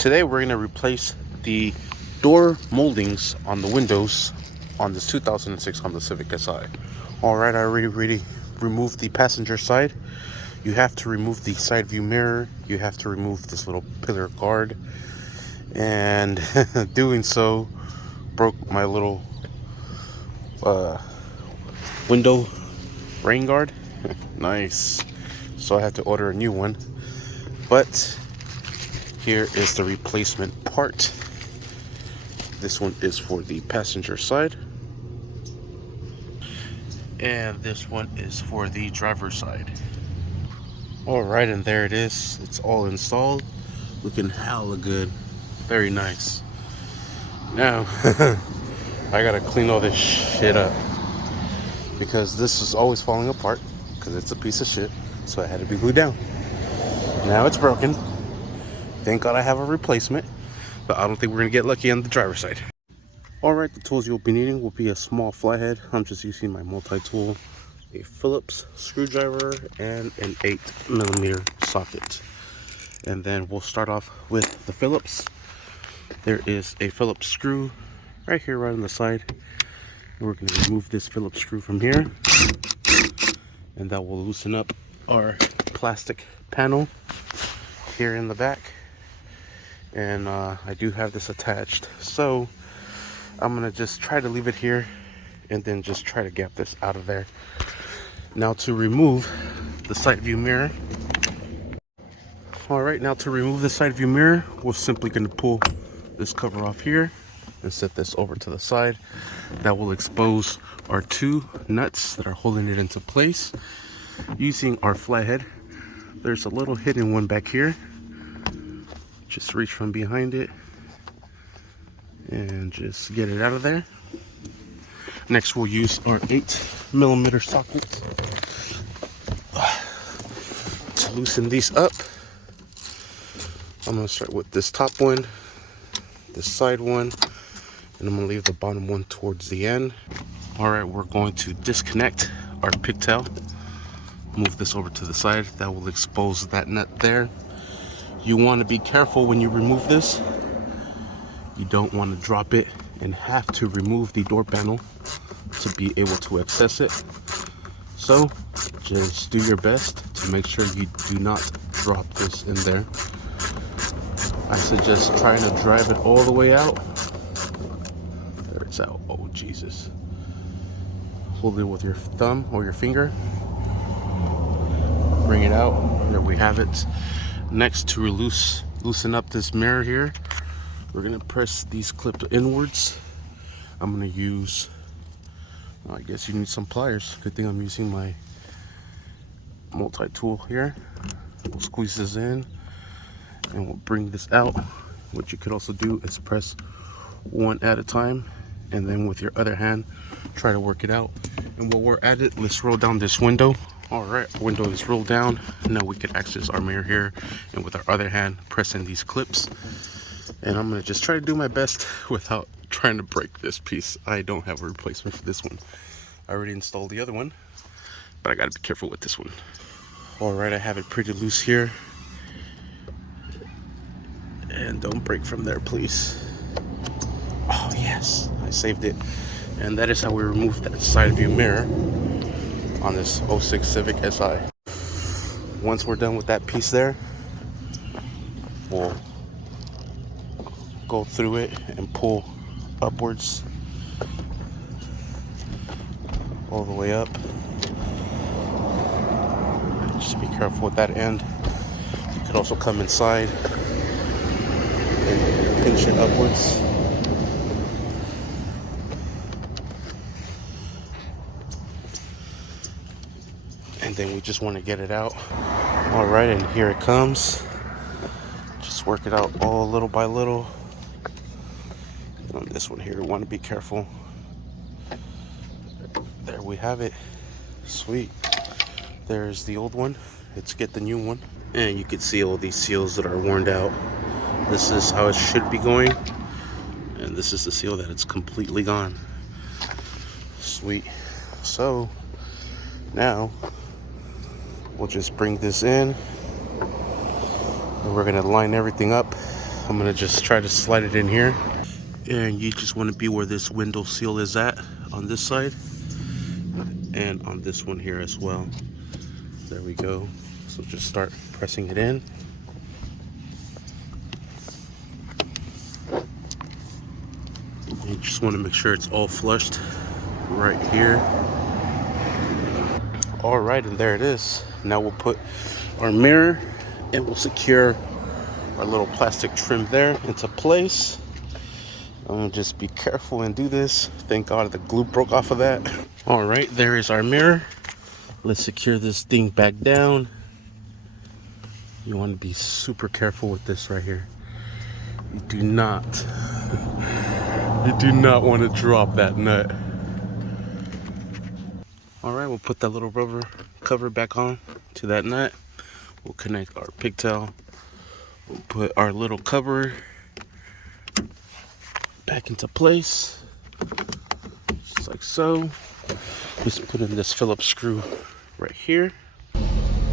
Today we're going to replace the door moldings on the windows on this 2006 Honda Civic Si. Alright, I already removed the passenger side. You have to remove the side view mirror. You have to remove this little pillar guard. And doing so broke my little window rain guard. Nice. So I had to order a new one. But here is the replacement part. This one is for the passenger side. And this one is for the driver's side. Alright, and there it is. It's all installed. Looking hella good. Very nice. Now, I gotta clean all this shit up. Because this is always falling apart. Because it's a piece of shit. So it had to be glued down. Now it's broken. Thank God I have a replacement, but I don't think we're gonna get lucky on the driver's side. Alright, the tools you'll be needing will be a small flathead. I'm just using my multi-tool, a Phillips screwdriver, and an 8mm socket. And then we'll start off with the Phillips. There is a Phillips screw right here, right on the side. And we're gonna remove this Phillips screw from here. And that will loosen up our plastic panel here in the back. And I do have this attached, so I'm gonna just try to leave it here and then just try to gap this out of there. Now to remove the side view mirror. All right, now to remove the side view mirror, we're simply gonna pull this cover off here and set this over to the side. That will expose our two nuts that are holding it into place. Using our flathead, there's a little hidden one back here. Just reach from behind it and just get it out of there. Next, we'll use our 8mm socket to loosen these up. I'm gonna start with this top one, this side one, and I'm gonna leave the bottom one towards the end. All right, we're going to disconnect our pigtail. Move this over to the side. That will expose that nut there. You want to be careful when you remove this. You don't want to drop it and have to remove the door panel to be able to access it. So just do your best to make sure you do not drop this in there. I suggest trying to drive it all the way out. There it's out. Oh Jesus. Hold it with your thumb or your finger. Bring it out. There we have it. Next, to loosen up this mirror here, we're gonna press these clips inwards. I'm gonna use, well, I guess you need some pliers. Good thing I'm using my multi-tool here. We'll squeeze this in and we'll bring this out. What you could also do is press one at a time, and then with your other hand, try to work it out. And while we're at it, let's roll down this window. All right, window is rolled down. Now we can access our mirror here, and with our other hand, press in these clips. And I'm gonna just try to do my best without trying to break this piece. I don't have a replacement for this one. I already installed the other one, but I gotta be careful with this one. All right, I have it pretty loose here. And don't break from there, please. Oh yes, I saved it. And that is how we remove that side view mirror on this 06 Civic Si. Once we're done with that piece there, we'll go through it and pull upwards all the way up. And just be careful with that end. You could also come inside and pinch it upwards. And then we just want to get it out. All right, and here it comes. Just work it out all little by little. And on this one here, we want to be careful. There we have it. Sweet. There's the old one. Let's get the new one. And you can see all these seals that are worn out. This is how it should be going. And this is the seal that it's completely gone. Sweet. So now we'll just bring this in and we're gonna line everything up I'm gonna just try to slide it in here. And you just want to be where this window seal is at on this side and on this one here as well. There we go. So just start pressing it in. You just want to make sure it's all flushed right here. All right, and there it is. Now we'll put our mirror and we'll secure our little plastic trim there into place. I'm gonna just be careful and do this. Thank God the glue broke off of that. All right, there is our mirror. Let's secure this thing back down. You want to be super careful with this right here. You do not want to drop that nut. All right, we'll put that little rubber cover back on to that nut. We'll connect our pigtail. We'll put our little cover back into place, just like so. Just put in this Phillips screw right here.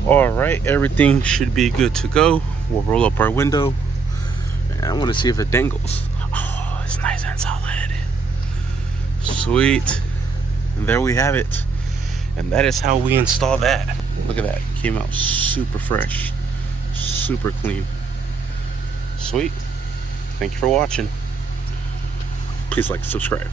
All right, everything should be good to go. We'll roll up our window, and I want to see if it dangles. Oh, it's nice and solid. Sweet. And there we have it. And that is how we install that. Look at that. Came out super fresh, super clean. Sweet. Thank you for watching. Please like and subscribe.